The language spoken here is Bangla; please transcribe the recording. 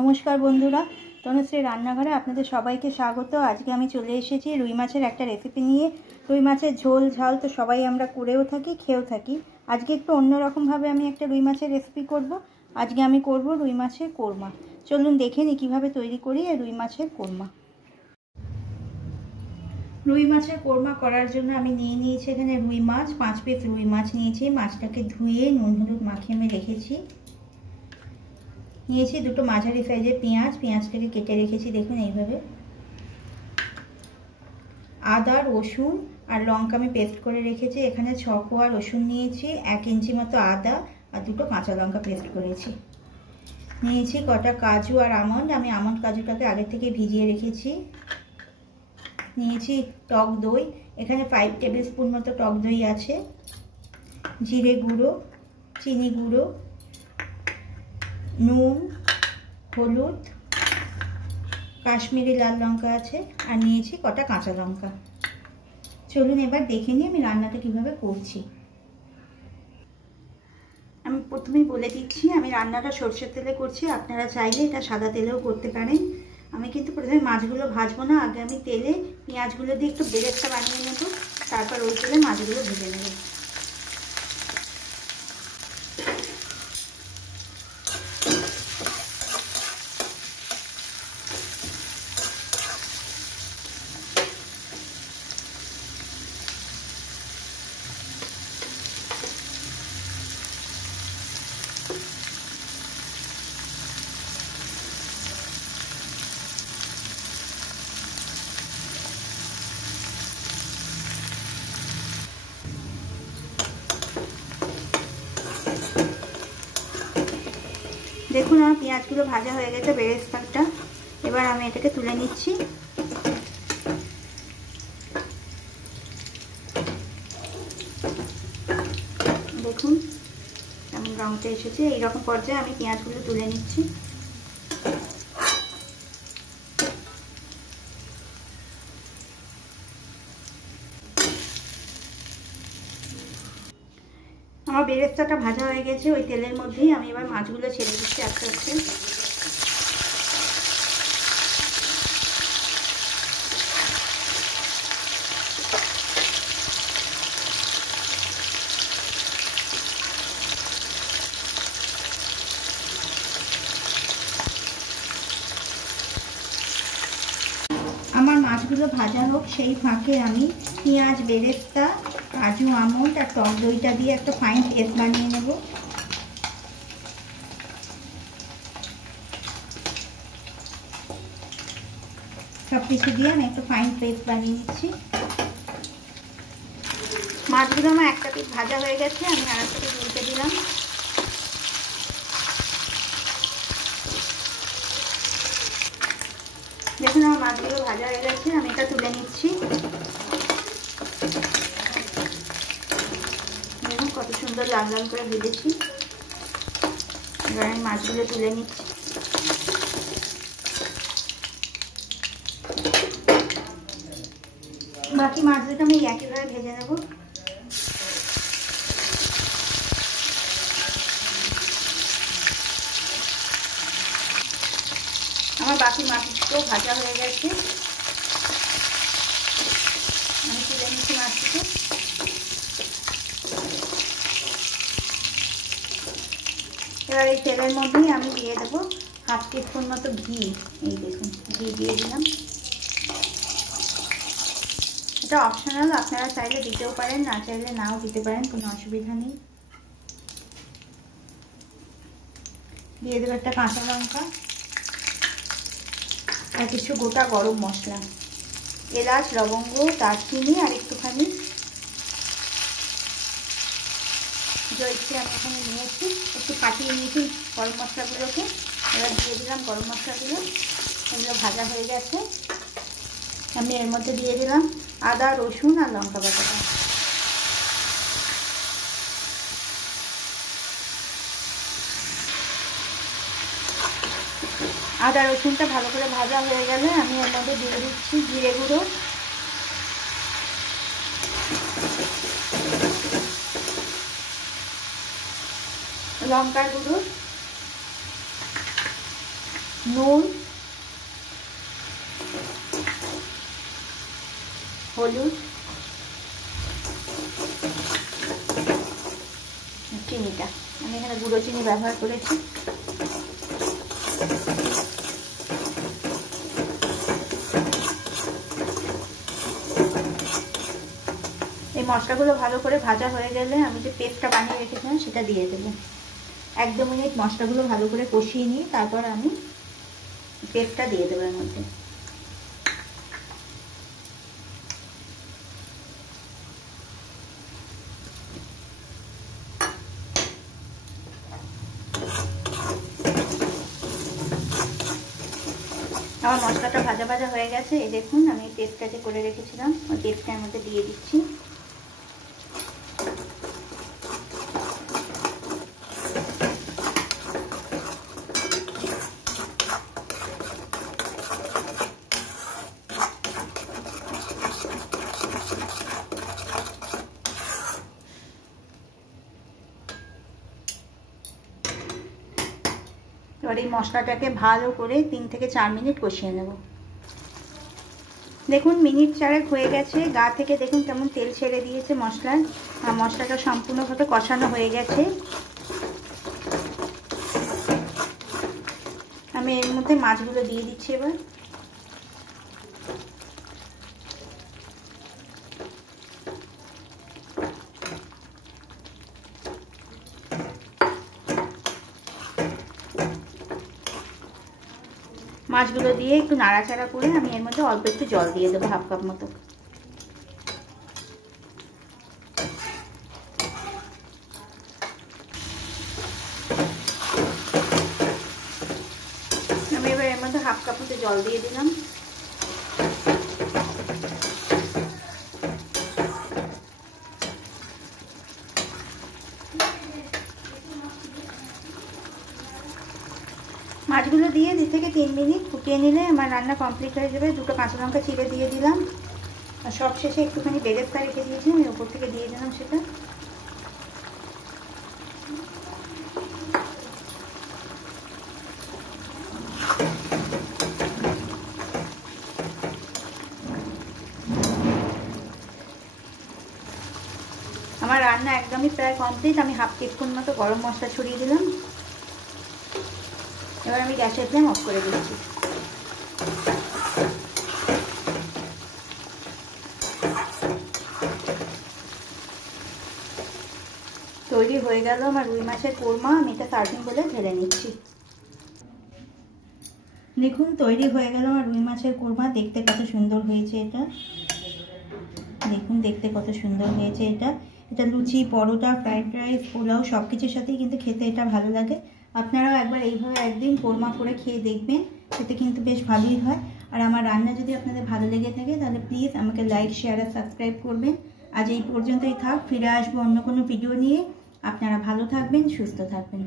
নমস্কার বন্ধুরা, তনুশ্রী রান্নাঘরে আপনাদের সবাইকে স্বাগত। আজকে আমি চলে এসেছি রুই মাছের একটা রেসিপি নিয়ে। রুই মাছের ঝোল ঝাল তো সবাই আমরা করেও থাকি, খেয়েও থাকি। আজকে একটু অন্যরকমভাবে আমি একটা রুই মাছের রেসিপি করব। আজকে আমি করব রুই মাছের কোরমা। চলুন দেখে নিই কীভাবে তৈরি করি এই রুই মাছের কোরমা। রুই মাছের কোরমা করার জন্য আমি নিয়েছি এখানে রুই মাছ, 5 পিস রুই মাছ নিয়েছি। মাছটাকে ধুয়ে নুন হলুদ মাখিয়ে আমি রেখেছি। নিয়েছি দুটো মাঝারি সাইজের পেঁয়াজটাকে কেটে রেখেছি দেখুন এইভাবে। আদা রসুন আর লঙ্কা আমি পেস্ট করে রেখেছি। এখানে 6 কোয়া রসুন নিয়েছি, 1 ইঞ্চি মতো আদা আর দুটো কাঁচা লঙ্কা পেস্ট করেছি। নিয়েছি কটা কাজু আর আমন্ড, আমি আমন্ড কাজুটাকে আগে থেকে ভিজিয়ে রেখেছি। নিয়েছি টক দই, এখানে 5 টেবিল স্পুন মতো টক দই আছে। জিরে গুঁড়ো, চিনি গুঁড়ো, নুন, হলুদ, কাশ্মীরি লাল লঙ্কা আছে আর নিয়েছি কটা কাঁচা লঙ্কা। চলুন এবার দেখে নিই আমি রান্নাটা কিভাবে করছি। আমি প্রথমেই বলে দিচ্ছি আমি রান্নাটা সরষের তেলে করছি, আপনারা চাইলে এটা সাদা তেলেও করতে পারেন। আমি কিন্তু প্রথমে মাছগুলো ভাজবো না, আগে আমি তেলে পেঁয়াজগুলো দিয়ে একটু বেরেস্তা বানিয়ে নেব, তারপর ওই তেলে মাছগুলো ভেজে নেব। দেখুন আমার পেঁয়াজগুলো ভাজা হয়ে গেছে বেরেস্তাটা। এবার আমি এটাকে তুলে নিচ্ছি। দেখুন কেমন রঙটা এসেছে, এইরকম পর্যায়ে আমি পেঁয়াজগুলো তুলে নিচ্ছি। আমার বেরেস্তাটা ভাজা হয়ে গেছে, ওই তেলের মধ্যেই আমি এবার মাছগুলো ছেড়ে দিচ্ছি আস্তে আস্তে। আমার মাছগুলো ভাজা হোক, সেই ফাঁকে আমি পেঁয়াজ বেরেস্তা কাজু আমন্ড আর টক দইটা দিয়ে একটা ফাইন পেস্ট বানিয়ে নেব। সব কিছু দিয়ে আমি একটা ফাইন পেস্ট বানিয়ে নিচ্ছি। মাছগুলো আমার একটা পিস ভাজা হয়ে গেছে, আমি আর একটা পিস উল্টে দিলাম। দেখুন আমার মাছগুলো ভাজা হয়ে গেছে, আমি এটা তুলে নিচ্ছি। দেখুন কত সুন্দর লাল লাল করে ভেজেছি। এবার আমি মাছগুলো তুলে নিচ্ছি। বাকি মাছগুলো আমি একইভাবে ভেজে নেব। আমার বাকি মাছগুলো ভাজা হয়ে গেছে, আমি তুলে নিচ্ছি মাছগুলো। এবার এই তেলের মধ্যেই আমি দিয়ে দেবো 1/2 টিস্পুন মতো ঘি। এই দেখুন ঘি দিয়ে দিলাম। এটা অপশনাল, আপনারা চাইলে দিতেও পারেন, না চাইলে নাও দিতে পারেন, কোনো অসুবিধা নেই। দিয়ে দেবো একটা কাঁচা লঙ্কা আর কিছু গোটা গরম মশলা, এলাচ লবঙ্গ দারচিনি আর একটুখানি জয়িত্রী আমি এখানে নিয়েছি, একটু ফাটিয়ে নিয়েছি গরম মশলাগুলোকে। এবার দিয়ে দিলাম গরম মশলাগুলো, এগুলো ভাজা হয়ে গেছে। আমি এর মধ্যে দিয়ে দিলাম আদা রসুন আর লঙ্কা বাটাটা। আদা রসুনটা ভালো করে ভাজা হয়ে গেলে আমি এর মধ্যে দিয়ে দিচ্ছি জিরে গুঁড়ো, লঙ্কার গুঁড়ো, নুন, হলুদ, চিনিটা আমি এখানে গুঁড়ো চিনি ব্যবহার করেছি। এই মশলাগুলো ভালো করে ভাজা হয়ে গেলে আমি যে পেস্টটা বানিয়ে রেখেছিলাম সেটা দিয়ে দেবো। 1-2 মিনিট মশলাগুলো ভালো করে কষিয়ে নিয়ে তারপর আমি পেস্টটা দিয়ে দেবো এর মধ্যে। আমার মশলাটা ভাজা ভাজা হয়ে গেছে। এই দেখুন আমি পেস্টটা যে করে রেখেছিলাম ওই পেস্টটার মধ্যে দিয়ে দিচ্ছি। এবার এই মশলাটাকে ভালো করে 3 থেকে 4 মিনিট কষিয়ে নেব। দেখুন মিনিট 4 হয়ে গেছে। গা থেকে দেখুন কেমন তেল ছেড়ে দিয়েছে মশলার। আর মশলাটা সম্পূর্ণভাবে কষানো হয়ে গেছে। আমি এর মধ্যে মাছগুলো দিয়ে দিচ্ছি এবার। মাছগুলো দিয়ে একটু নাড়াচাড়া করে আমি এর মধ্যে অল্প একটু জল দিয়ে দেবো, 1/2 কাপ মতো। আমি এবার এর মধ্যে 1/2 কাপ মতো জল দিয়ে দিলাম। মাছগুলো দিয়ে 2 থেকে 3 মিনিট ফুটিয়ে নিলে আমার রান্না কমপ্লিট হয়ে যাবে। 2টো কাঁচা লঙ্কা চিড়ে দিয়ে দিলাম। আর সব শেষে একটুখানি বেরেস্তা রেখে দিয়েছি, আমি ওপর থেকে দিয়ে দিলাম সেটা। আমার রান্না একদমই প্রায় কমপ্লিট। আমি 1/2 টিস্পুন মতো গরম মশলা ছড়িয়ে দিলাম। এবার আমি গ্যাসের ফ্লেম অফ করে দিচ্ছি। তৈরি হয়ে গেল আমার রুই মাছের কোরমা। আমি এটা সার্ভিং বলে ঢেলে নিচ্ছি। দেখুন তৈরি হয়ে গেল আমার রুই মাছের কোরমা। দেখতে কত সুন্দর হয়েছে এটা। দেখুন দেখতে কত সুন্দর হয়েছে এটা। এটা লুচি, পরোটা, ফ্রাইড রাইস, পোলাও সব কিছুর সাথেই কিন্তু খেতে এটা ভালো লাগে। আপনারাও একবার এইভাবে একদিন কোরমা করে খেয়ে দেখবেন, খেতে কিন্তু বেশ ভালোই হয়। আর আমার রান্না যদি আপনাদের ভালো লেগে থাকে তাহলে প্লিজ আমাকে লাইক, শেয়ার আর সাবস্ক্রাইব করবেন। আজ এই পর্যন্তই থাক। ফিরে আসবো অন্য কোনো ভিডিও নিয়ে। আপনারা ভালো থাকবেন, সুস্থ থাকবেন।